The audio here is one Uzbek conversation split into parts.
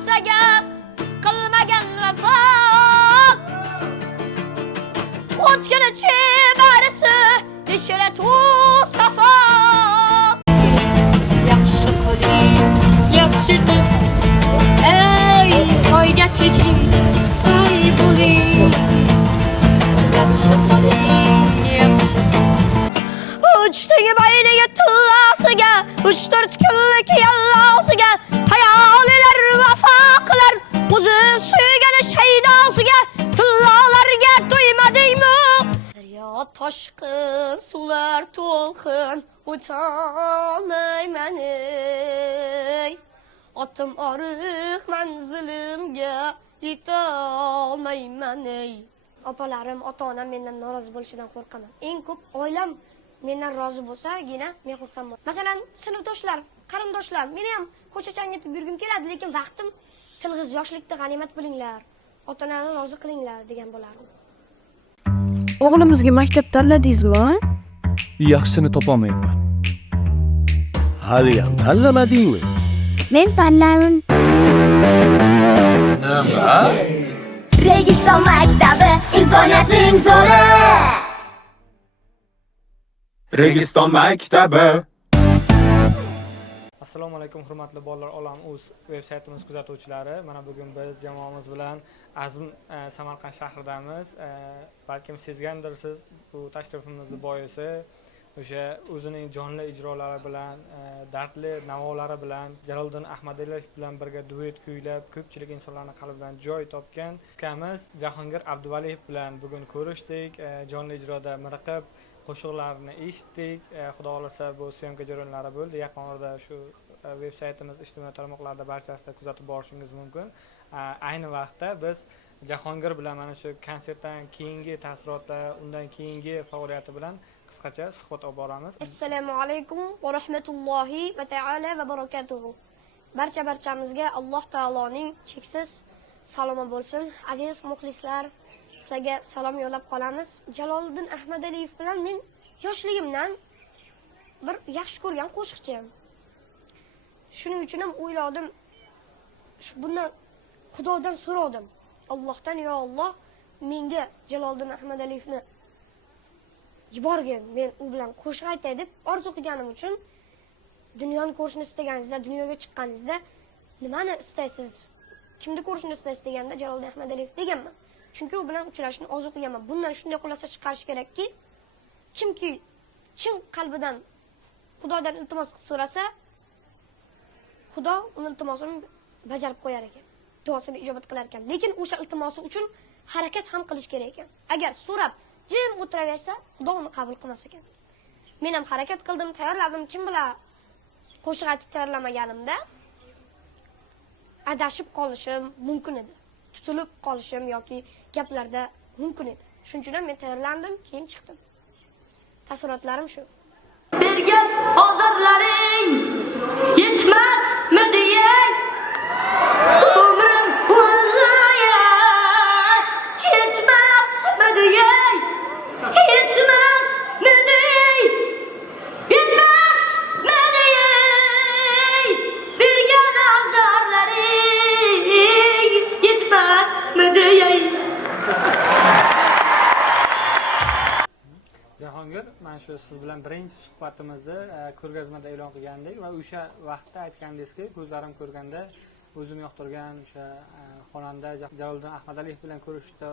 kimsege kılmagan vefa. O'tgani chebarisi ishrat u safo. Yaxshi qoling, yaxshi qiz, ey oyga teging, ey bo'ling. Yaxshi qoling, yaxshi qiz. Uchdagi bayniga tillasiga, 3-4 kunlik yallosiga, hayolilar vafo qilar, o'zi suygani shaydosiga, tillolarga to'ymadingmi? Daryo toshqin, suvlar to'lqin, o'tolmayman ey. Otim oriq, manzilimga yetolmayman ey. Opalarim, ota-onam mendan norozi bo'lishidan qo'rqaman. Eng ko'p oilam mendan rozi bo'lsagina men xursandman. Masalan, sinfdoshlar, qarindoshlar, meni ham ko'cha changitib yurgim keladi, lekin vaqtim tilg'iz, yoshlikda g'animat bilinglar, ota-onani rozi qilinglar degan bo'lardim. O'g'limizga maktab tanladingizmi? Yaxshisini topolmayapman. Hali ham tanlamadingmi? Men tanladim. Nima? Registon maktabi imkoniyatning zo'ri. Registon maktabi. Assalomu alaykum hurmatli bolalar olam.uz veb-saytimiz kuzatuvchilari. Mana bugun biz jamoamiz bilan Azm Samarqand shahridamiz. Balkim sezgandirsiz, bu tashrifimizning boisi o'sha o'zining jonli ijrolari bilan, dardli navolari bilan Jaloliddin Ahmadaliyev bilan birga duet kuylab, ko'pchilik insonlarning qalbidan joy topgan ukamiz Jahongir Abduvaliyev bilan bugun ko'rishdik. Jonli ijroda miriqib qo'shiqlarini eshitdik. Xudo xolasa bu syomka jarayonlari bo'ldi. Yaqin orada shu veb-saytimiz ijtimoiy tarmoqlarda barchasida kuzatib borishingiz mumkin. Ayni vaqtda biz Jahongir bilan mana shu konsertdan keyingi taassurotlar, undan keyingi faoliyati bilan qisqacha suhbat olib boramiz. Assalomu alaykum va rahmatullohi va taala va barakatuh. Barchamizga Alloh taoloning cheksiz salomi bo'lsin. Aziz muxlislar, sizlarga salom yo'llab qolamiz. Jaloliddin Ahmadaliyev bilan men yoshligimdan bir yaxshi ko'rgan qo'shiqchim. Shuning uchun ham o'yladim, bundan Xudodan so'radim. Allohdan, yo Alloh, menga Jaloliddin Ahmadaliyevni yuborgin, men u bilan qo'shiq aytay deb orzu qilganim uchun dunyoni ko'rishni istaganingizda, dunyoga chiqqaningizda nimani istaysiz? Kimni ko'rishni istaysiz deganda Jaloliddin Ahmadaliyev deganman. Chunki u bilan uchrashishni orzu qilganman. Bundan shunday xulosa chiqarish kerakki, kimki chin qalbidan Xudodan iltimos qilib so'rasa, Xudo uning iltimosini bajarib qo'yar ekan. Duosini ijobat qilar ekan. Lekin o'sha iltimosi uchun harakat ham qilish kerak ekan. Agar so'rab jim o'tiraversa, Xudo uni qabul qilmas ekan. Men ham harakat qildim, tayyorladim. Kim bilan qo'shiq aytib tayyorlamaganimda adashib qolishim mumkin edi. Tutilib qolishim yoki gaplarda mumkin edi. Shuning uchun ham men tayyorlandim, keyin chiqdim. Taassurotlarim shu. Bergan ozorlaring yetmasmi deyay. Umrim uzayar, yetmasmi deyay. Yetmasmi deyay. Yetmasmi deyay. Bergan ozorlaring yetmasmi deyay. Jahongir, mana shu siz bilan birinchi suhbatimizni ko'rgazmada e'lon qilgandik va o'sha vaqtda aytgandingizki, ko'zlarim ko'rganda o'zim yoqtirgan o'sha xonanda Jaloliddin Ahmadaliyev bilan ko'rishishni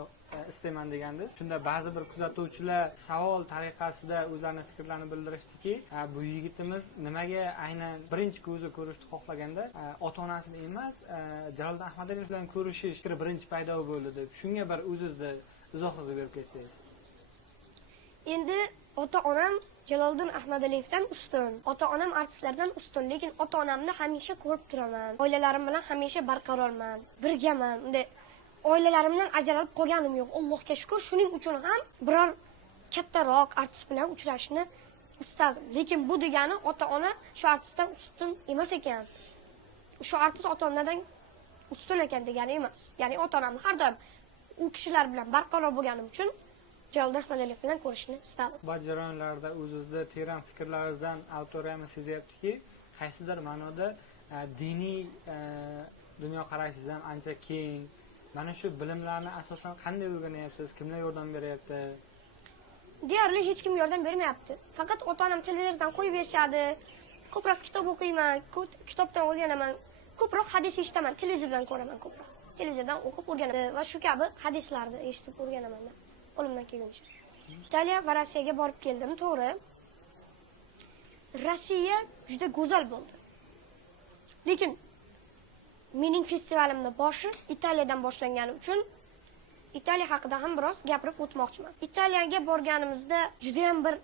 istayman degandiz. Shunda ba'zi bir kuzatuvchilar savol tariqasida o'zlarining fikrlarini bildirishdiki, bu yigitimiz nimaga aynan birinchi ko'zi ko'rishni xohlaganda ota-onasini emas, Jaloliddin Ahmadaliyev bilan ko'rishish fikri birinchi paydo bo'ldi deb. Shunga bir o'zingizda izohingizni berib ketsangiz. Endi ota-onam Jaloliddin Ahmadaliyevdan ustun, ota-onam artistlardan ustun, lekin ota-onamni hamisha ko'rib turaman. Oilalarim bilan hamisha barqarorman, birgaman. Unda oilalarimdan ajralib qolganim yo'q. Allohga shukr. Shuning uchun ham biror kattaroq artist bilan uchrashni istadim. Lekin bu degani ota-ona shu artistdan ustun emas ekan. Shu artist ota-onadan ustun ekan degani emas. Ya'ni ota-onamni har doim u kishilar bilan barqaror bo'lganim uchun Jaloliddin Ahmadaliyev bilan ko'rishni istadim. Bu jarayonlarda o'zingizda teran fikrlaringizdan autoriyani sezyaptiki, qaysidir ma'noda diniy dunyo qarashingiz ham ancha keng. Mana shu bilimlarni asosan qanday o'rganyapsiz? Kimlar yordam beryapti? Deyarli hech kim yordam bermayapti. Faqat ota-onam televizordan qo'yib berishadi. Ko'proq kitob o'qiyman, kitobdan o'rganaman. Ko'proq hadis eshitaman, televizordan ko'raman ko'proq. Televizordan o'qib o'rganaman va shu kabi hadislarni eshitib o'rganaman men. Qo'limdan kelguncha. Italiya va Rossiyaga borib keldim, to'g'ri. Rossiya juda go'zal bo'ldi. Lekin mening festivalimning boshi Italiyadan boshlangani uchun Italiya haqida ham biroz gapirib o'tmoqchiman. Italiyaga borganimizda juda ham bir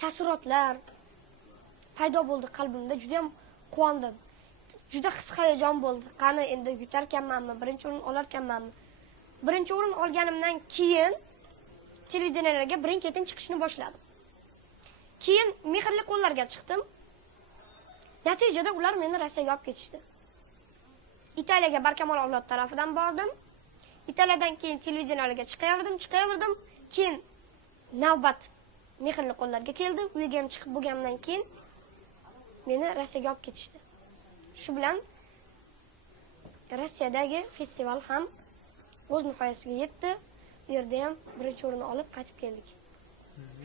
taassurotlar paydo bo'ldi qalbimda, juda ham quvondim. Juda his-hayajon bo'ldi. Qani endi yutarkanmanmi, birinchi o'rin olarkanmanmi? Birinchi o'rin olganimdan keyin televideniyalarga birin-ketin chiqishni boshladim. Keyin mehrli qo'llarga chiqdim. Natijada ular meni Rossiyaga olib ketishdi. Italiyaga Barkamol avlod tarafidan bordim. Italiyadan keyin televideniyalarga chiqaverdim. Keyin navbat mehrli qo'llarga keldi. Uyga ham chiqib bo'lgandan keyin meni Rossiyaga olib ketishdi. Shu bilan Rossiyadagi festival ham o'z nihoyasiga yetdi. Bu yerda ham birinchi o'rinni olib qaytib keldik.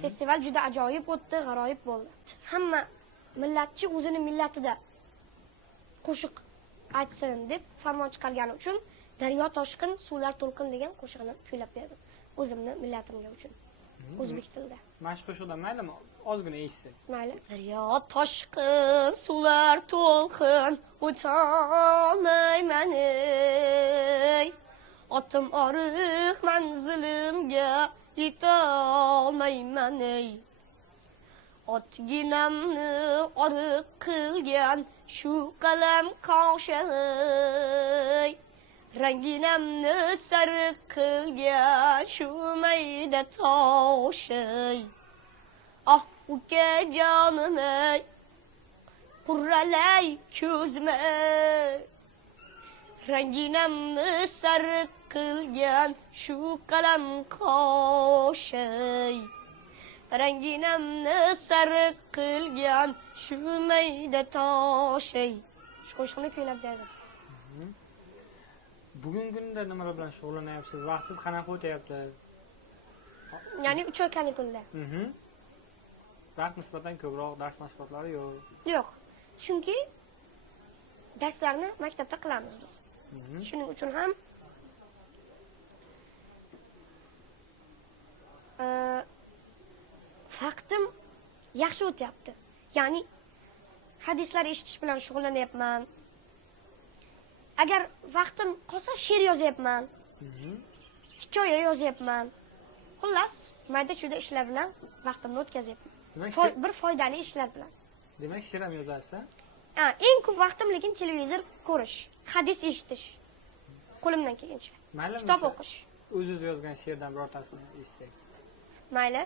Festival juda ajoyib o'tdi, g'aroyib bo'ldi. Hamma millatchi o'zini millatida qo'shiq aytsin deb farmon chiqargani uchun Daryo toshqin, suvlar to'lqin degan qo'shiqni kuylab berdim. O'zimni millatimga uchun. O'zbek tilida. Mana shu qo'shiqdan maylimi? Ozgina eshitsak. Mayli. Daryo toshqin, suvlar to'lqin, o'tolmayman ey. Otim oriq manzilimga yetolmayman ey. Otginamni oriq qilgan shu qalam qoshay. Ranginamni sariq qilgan shu mayda toshay. Ah ukajonim ey, qurralay ko'zim ey. Ranginamni sariq qilgan shu qalam qoshay. Ranginamni sariq qilgan shu mayda toshay. Shu qo'shiqni kuylab berdim. Bugungi kunda nimalar bilan shug'ullanyapsiz? Vaqtingiz qanaqa o'tyapti? Ya'ni 3 oy kanikulda. Vaqt nisbatan ko'proq dars mashg'ulotlari yo'q. Yo'q. Chunki darslarni maktabda qilamiz biz. Shuning uchun ham vaqtim yaxshi o'tyapti. Ya'ni hadislar eshitish bilan shug'ullanyapman. Agar vaqtim qolsa she'r yozyapman. Hikoya yozyapman. Xullas, mayda-chuyda ishlar bilan vaqtimni o'tkazyapman. Bir foydali ishlar bilan. Demak, she'r ham yozasiz? Eng ko'p vaqtim lekin televizor ko'rish, hadis eshitish. Qo'limdan kelgancha. Kitob o'qish. O'zingiz yozgan she'rdan birortasini eshitsak. Mayli.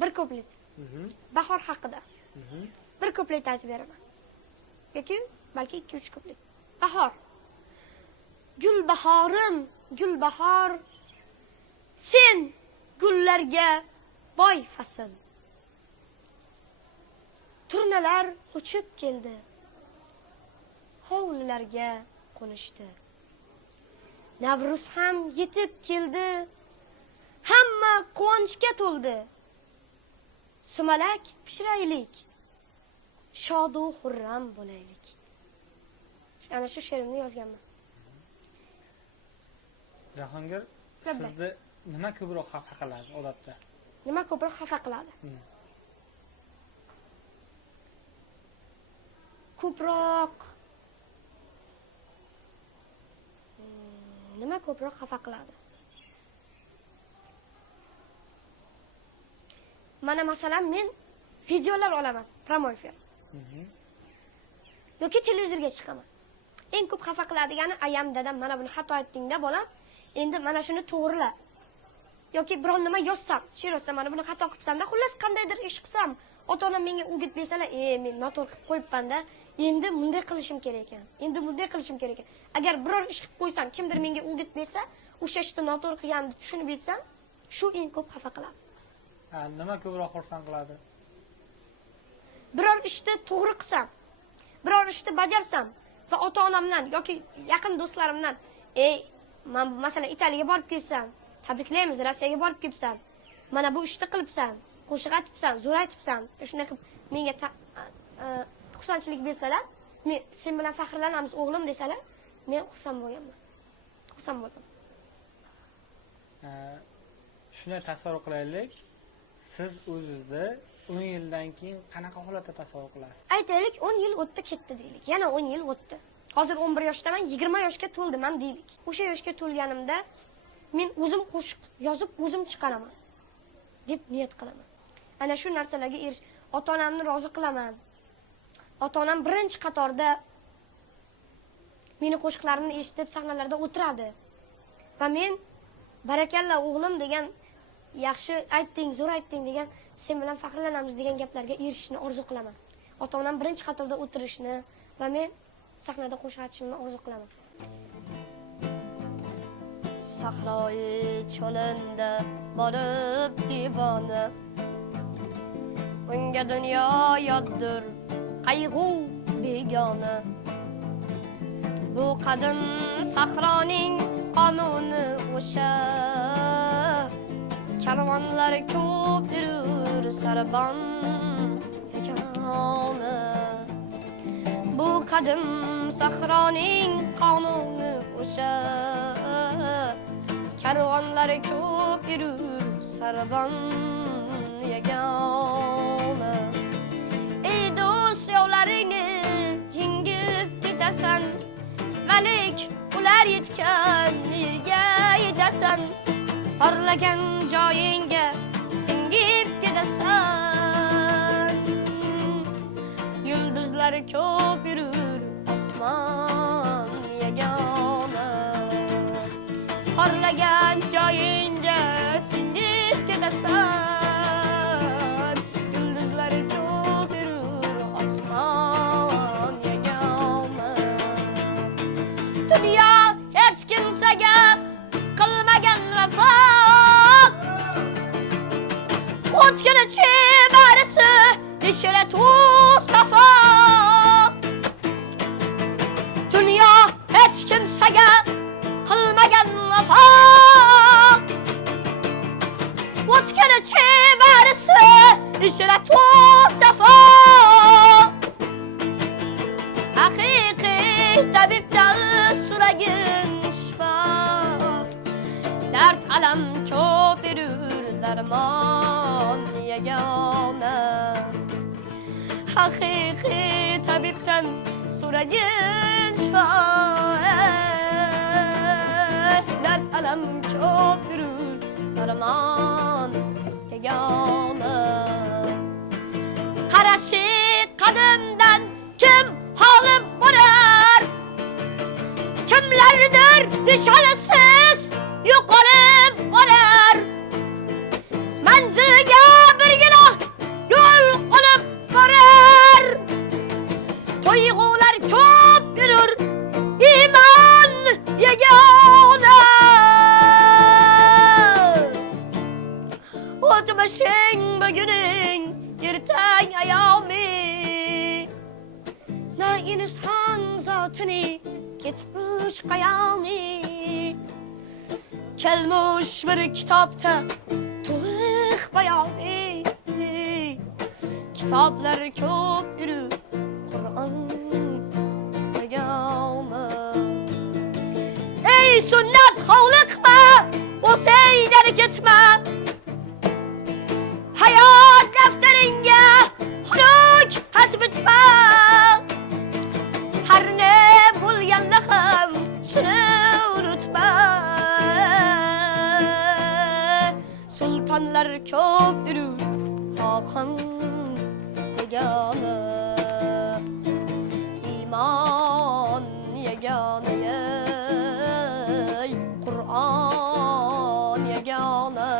Bir kuplet. Bahor haqida. Bir kuplet aytib beraman. Yoki balki 2-3 kuplet. Bahor. Gul bahorim, gul bahor. Sen gullarga boy fasl. Turnalar uchib keldi. Hovlilarga qo'nishdi. Navruz ham yetib keldi. Hamma quvonchga to'ldi. Sumalak pishiraylik. Shodu xurram bo'laylik. Ana shu she'rimni yozganman. Jahongir, sizni nima ko'proq xafa qiladi odatda? Nima ko'proq xafa qiladi? Nima ko'proq xafa qiladi? Mana masalan men videolar olaman, prямой efir. Yoki televizorga chiqaman. Eng ko'p xafa qiladigani ayam dadam mana buni xato aytdingda bolam, endi mana shuni to'g'rila. Yoki biror nima yozsam, she'r yozsam, mana buni xato qilsam-da, xullas qandaydir ish qilsam, ota-onam menga o'git bersalar, men noto'g'ri qilib qo'yibman-da, endi bunday qilishim kerak ekan. Endi bunday qilishim kerak ekan. Agar biror ish qilib qo'ysam, kimdir menga o'git bersa, o'sha ishni noto'g'ri qilganimni tushunib yetsam, shu eng ko'p xafa qiladi. Nima ko'proq xursand qiladi? Biror ishni to'g'ri qilsam, biror ishni bajarsam, va ota-onamdan yoki yaqin do'stlarimdan, men masalan Italiyaga borib kelibsan, tabriklaymiz, Rossiyaga borib kelibsan. Mana bu ishni qilibsan, qo'shiq aytibsan, zo'r aytibsan. Shunday qilib menga xursandchilik bersalar, men sen bilan faxrlanamiz o'g'lim desalar, men xursand bo'lganman. Xursand bo'ldim. Shunday tasavvur qilaylik. Siz o'zingizni 10 yildan keyin qanaqa holatda tasavvur qilasiz? Aytaylik 10 yil o'tdi ketdi deylik. Yana 10 yil o'tdi. Hozir 11 yoshdaman, 20 yoshga to'ldim ham deylik. O'sha yoshga to'lganimda men o'zim qo'shiq yozib, o'zim chiqaraman deb niyat qilaman. Ana shu narsalarga ota-onamni rozi qilaman. Ota-onam birinchi qatorda meni qo'shiqlarimni eshitib sahnalarda o'tiradi. Va men barakalla o'g'lim degan yaxshi aytding, zo'r aytding degan, sen bilan faxrlanamiz degan gaplarga erishishni orzu qilaman. Ota-onam birinchi qatorda o'tirishni va men sahnada qo'shiq aytishimni orzu qilaman. Sahroyi cho'linda borib divona, unga dunyo yoddir, qayg'u begona. Bu qadim sahroning qonuni o'sha, karvonlar ko'p yurur sarban yagona. Bu qadim sahroning qonuni o'sha, karvonlar ko'p yurur sarban yagona. Ey do'st yo'llaringni yengib ketasan, malik ular yetgan yerga yetasan, porlagan joyingga singib ketasan. Yulduzlar ko'p yurur osmon yagona, porlagan joyingga singib ketasan. Yulduzlar ko'p yurur osmon yagona. Dunyo hech kimsaga qilmagan vafo, o'tganicha barisi ishrat-u safo. Dunyo hech kimsaga qilmagan vafo, o'tganicha barisi ishrat-u safo. Haqiqiy tabibdan so'ragin shifo, dard alam ko'p yurur darmon yagona. Haqiqiy tabibdan so'ragin shifo, dard alam ko'p yurur darmon yagona. Qarashi qadimdan kim olib borar, kimlardir nishonasiz yo'qolib borar. Manzilga birgina yo'l olib borar. Tuyg'ular ko'p yurur iymon yagona. O'tmishing buguning ertang ayomi, na inson zotini ketmish qayoni. Kelmish bir kitobda to'liq bayoni, kitoblar ko'p yurur Qur'on yagona. Ey sunnat hovliqma, o'saydan ketma, hayot daftaringga xunuk xat bitma. Har ne bo'lganda ham shuni unutma. Sultonlar ko'p yurur xoqon yagona, iymon yagona, Qur'on yagona.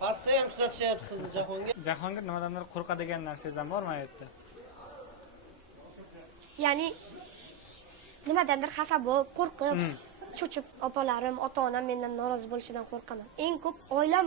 Pastda ham kuzatishyapti sizni Jahongir. Jahongir nimadandir qo'rqadigan narsangizdan bormi hayotda? Ya'ni nimadandir xafa bo'lib, qo'rqib, cho'chib, opalarim, ota-onam mendan norozi bo'lishidan qo'rqaman. Eng ko'p oilam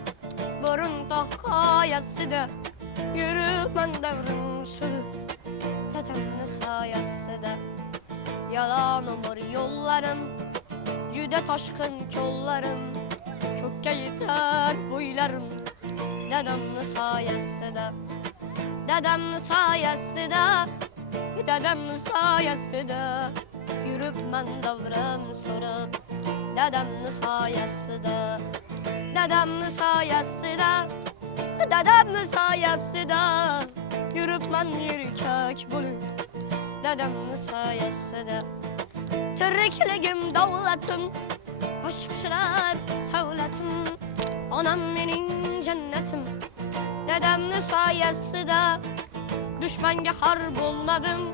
davrın tahkayasıda yürümen devrim sürüp Dedemni sayasıda yalan umur yollarım Cüde taşkın kollarım Kökke yeter boylarım Dedemni sayasıda Dedemni sayasıda Dedemni sayasıda Yürüp men davrim sürüp Dedemni sayasıda Dedemni sayasıda Dedemni sayasıda Yürüp men yürkek bulup Dedemni sayasıda Türkligim davlatım Hoş pişirer savlatim Anam menin cennetim Dedemni sayasıda Düşmenge harp olmadım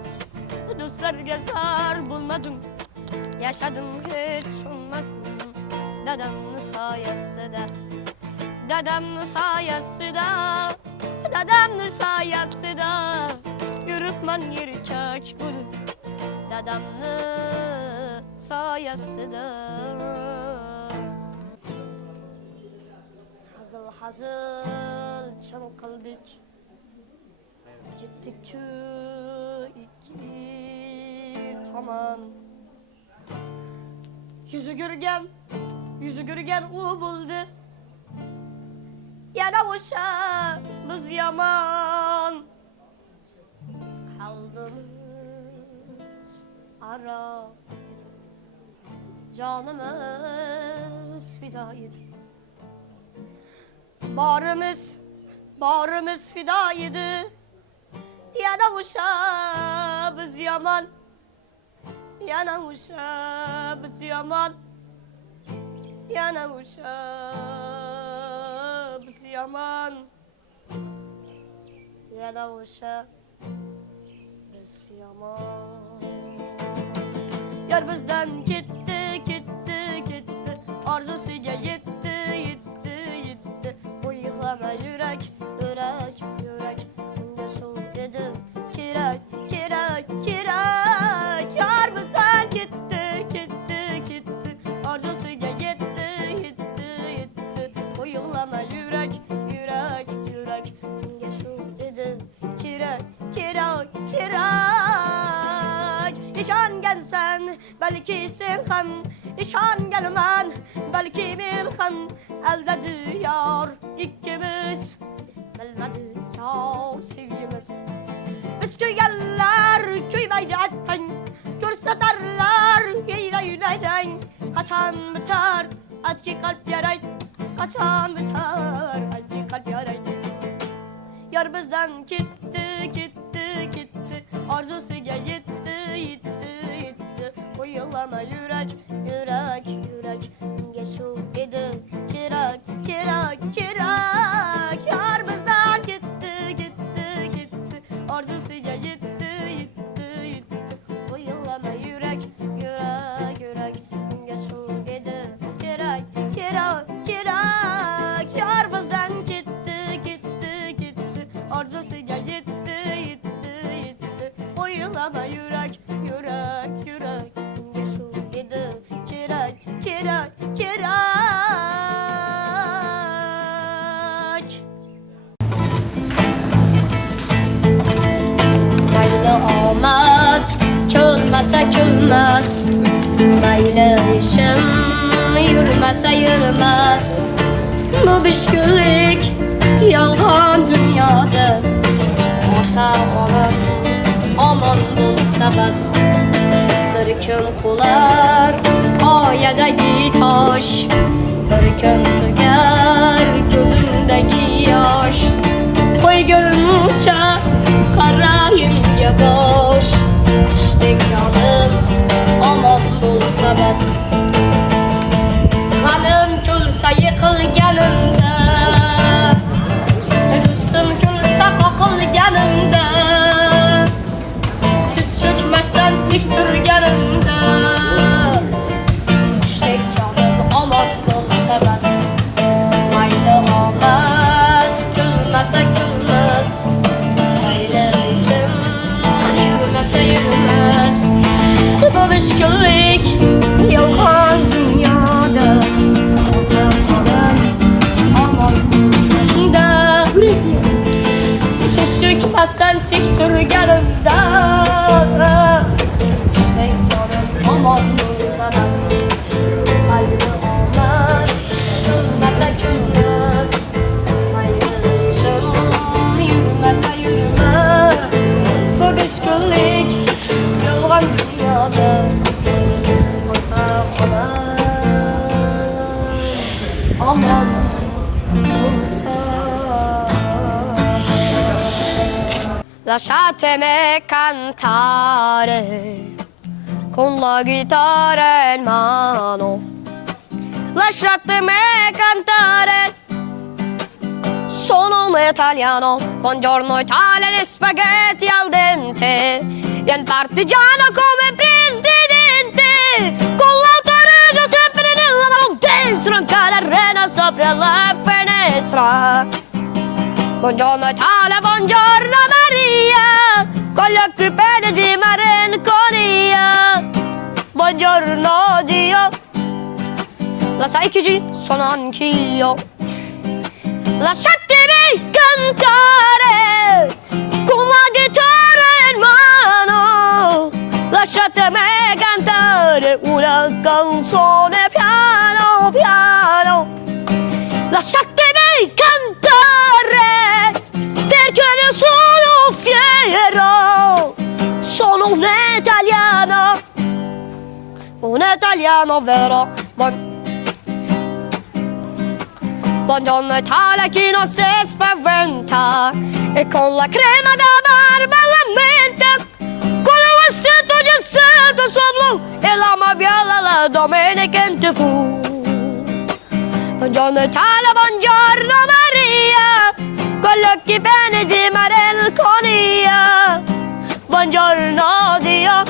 Dostlarga zar bulmadım Yaşadım hiç sunmadım Dedemni sayasıda Dedemni sayasıda Dedemni sayasıda Yürüp men yürkek bulup Dedemni sayasıda Hazıl hazıl çan kıldık Gittik iki tamam Yüzü görgen o buldu Yana boşa biz yaman Kalbimiz ara Canımız fidaydı Barımız fidaydı Yana boşa biz yaman Yana boşa biz yaman Yana boşa biz yaman Yana boşa biz yaman Yar bizden gitti gitti gitti Arzusuya yetti yetti yetti Bu yıklama yürek yürek yürek Yaşıl dedim kirek kirek kirek Yar bizden gitti gitti gitti Arzusuya yetti yetti yetti Bu yıklama yürek yürek yürek Yaşıl dedim kirek kirek kirek İşan gelsen belki sen hem İşan gelmen belki men hem Elde diyar ikimiz Bilmedi ya sevgimiz Biz köygeller köy beyretten Görseterler eyleyleyen Kaçan biter etki kalp yaray Kaçan biter etki kalp yaray Yar bizden gitti gitti gitti Arzusuya yetti yetti yetti Uyulama yürek yürek yürek Geçu dedi kirek kirek kirek Yar bizden gitti gitti gitti Arzusuya yetti yetti yetti Uyulama yürek yürek yürek Geçu dedi kirek kirek kirek Yar bizden gitti gitti gitti Arzusuya yetti yetti yetti Uyulama yürek yürek yürek Geçu dedi kirek kirek kirek Maylı amat külmese külmez Maylı işim yürümese yürümez Bu bişgülük yalgan dünyada Ata anam aman bulsa bas Bir gün kular ayedeki taş Bir gün tüger gözümdeki yaş Koy görünce karayimge boş İşte canım aman bulsa bas Kanım külse yıkılganımda Üstüm külse kakılganımda Tiz çökmezden dik durganımda İşte canım aman bulsa bas bilmasdan tik turganimda ey jonim omon bo'lsamas qalbi omad yurmasa kunmas mayilishim yurmasa yurmas bu beshkunlik yolg'on dunyoda omon bo'lsa. Lasciatemi cantare con la chitarra in mano. Lasciatemi cantare, sono un italiano. Buongiorno Italia, gli spaghetti al dente e un partigiano come presidente. Con l'autoradio sempre nella mano destra, un canarrena sopra la finestra. Buongiorno Italia, buongiorno Maria, con gli occhi pieni di malinconia. Buongiorno Dio, la sai che ci sono anch'io. Lasciatemi cantare con la chitarra in mano. Lasciatemi cantare una canzone piano piano. Lasciatemi cantare perché ne sono fiero. Sono un italiano vero. Buongiorno Italia, chi non si spaventa e con la crema da barba alla mente, con il vestito gessato sul blu e la viola la domenica in TV. Buongiorno Italia, buongiorno Maria, con gli occhi pieni di malinconia. Buongiorno Dio,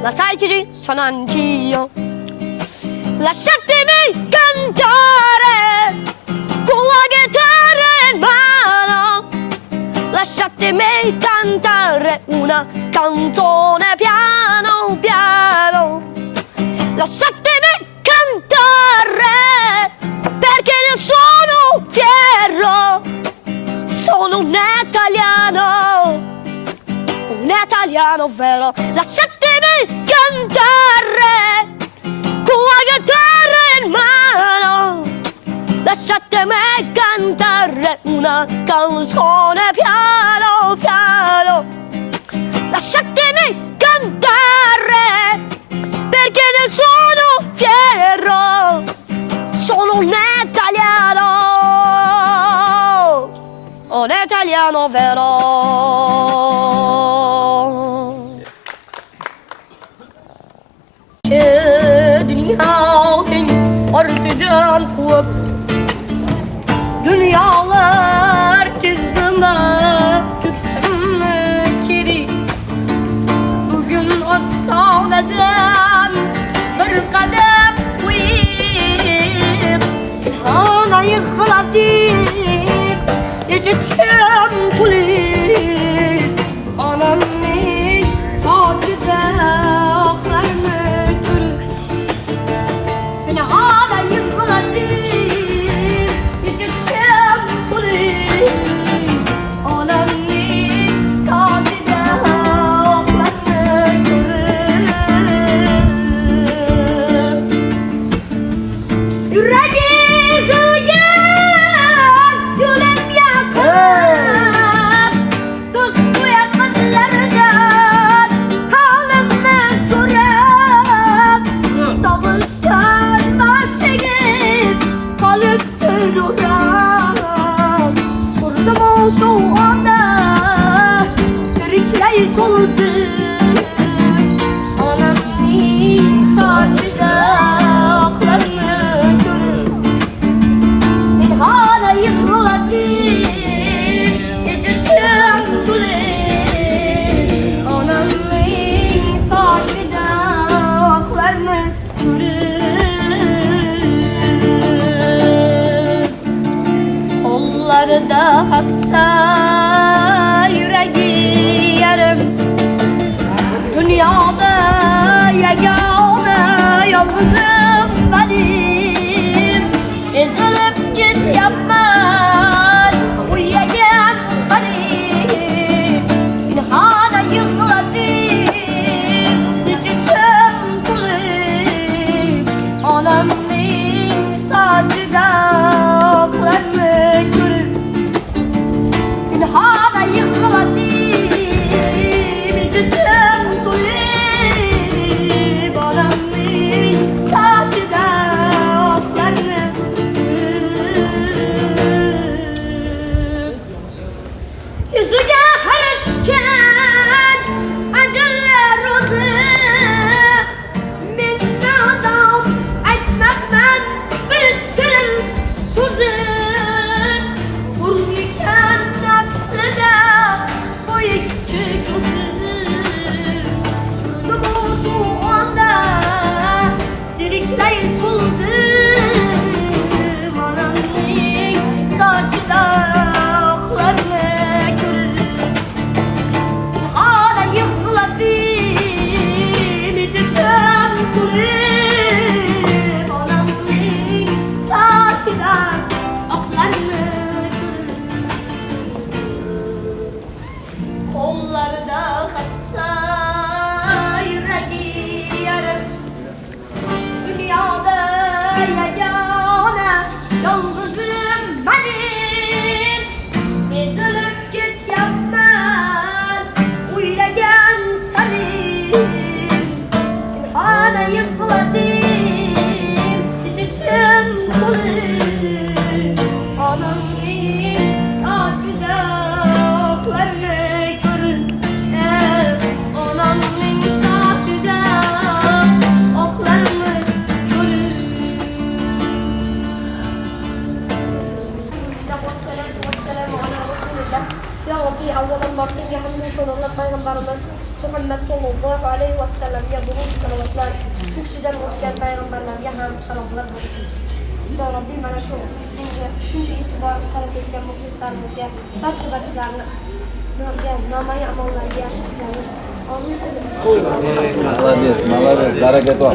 la sai che ci sono anch'io. Lasciatemi cantare con la chitarra in mano. Lasciatemi cantare una canzone piano piano. Lasciatemi cantare perché ne sono fiero. Sono un italiano vero. Lasciatemi cantare con la chitarra in mano. Lasciatemi cantare una canzone piano piano. Lasciatemi cantare perché ne sono fiero. Sono un italiano vero. Dünyanın ortadan kopup dünyalar dizdiğime tüksünlü kiri. Bugün Astana'dan bir kadem koyup ana yıkıladık içim tulip. Anamın saçıda aklarını görüp beni hala yıkıladık içim tulip. Anamın saçıda aklarını görüp yüreği sığın yüreğim yakın. Dost duyamadılardan halımı sorup savaştan başlayıp kalıp duruyorum. Kurdum o soğanda yürekleri soldu. Anamın saçında aklarını görüp ben hala yıkıladım geçeceğim kulüp. Anamın saçında aklarını görüp kolları da hassa yüreği yarım. Dünyada yegane yalnızım benim. Ezilip git yapma uyuyan sarı Benim ezilip ketyapman Uylagan sanin Pinhana yıkladim Içim kulim Anamın saçida oklarını görün Anamın saçida oklarını görün Wassalamu ala Rasulillah. Ya Rabbi, avvalan barşınca hamdü sonunda Peygamberimiz Muhammed sallallahu aleyhi ve sellem'e durur salavatlar. Bu kişiden o'tgan Peygamberlerge ham salomlar bo'lsin. Ya Rabbi, mana shu shuncha e'tibor qarab etgan muxlislarimizga, barchalarni nomai amallarga yaxshi qilamiz. Amin. Молодец, молодец, дорогой.